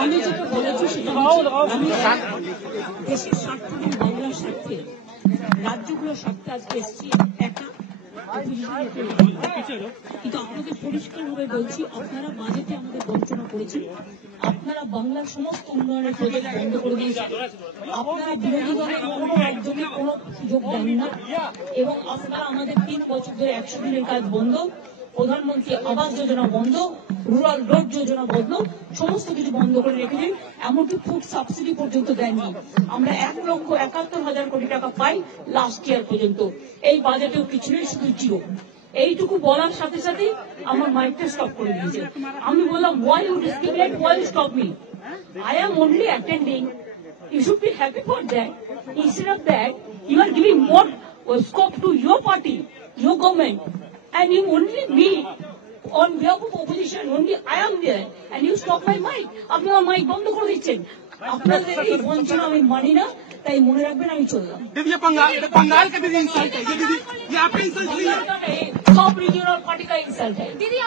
আমি যেটা বলেছি সেটা আমি দেশের স্বার্থ এবং বাংলার স্বার্থে রাজ্যগুলোর স্বার্থে আজকে এসেছি একটা কিন্তু আপনাদের পরিষ্কারভাবে বলছি, আপনারা বাজেটে আমাদের বঞ্চনা করেছেন, আপনারা বাংলার সমস্ত উন্নয়নের প্রজেক্ট বন্ধ করে দিয়েছেন, আপনারা বিরোধী দলের কোনো রাজ্যকে কোনো সুযোগ দেন না এবং আপনারা আমাদের 3 বছর ধরে 100 দিনের কাজ বন্ধ, প্রধানমন্ত্রী আবাস যোজনা বন্ধ, রুরাল রোড যোজনা বন্ধ, সমস্ত কিছু বন্ধ করে রেখেছেন, এমনকি ফুড সাবসিডি পর্যন্ত দেননি। আমরা 1,71,000 কোটি টাকা পাই লাস্ট ইয়ার পর্যন্ত। এই বাজেটেও কিছু নেই, শুধু জিরো। এইটুকু বলার সাথে সাথে আমার মাইকটা স্টপ করে দিয়েছে। আমি বললাম, why you discriminate, why you stop me? I am only attending, you should be happy for that. Instead of that, you are giving more scope to your party, your government, and you only me on behalf of opposition, only I am there, and you stop my mic. আপনি আমার mic বন্ধ করে দিচ্ছেন। আপনাদের এই বঞ্চনা আমি মানি না, তাই মনে রাখবেন আমি চললাম। दीदी ये बंगाल का दीदी इंसल्ट है, ये दीदी ये आपका इंसल्ट नहीं है, सब रीजनल पार्टी का इंसल्ट है दीदी।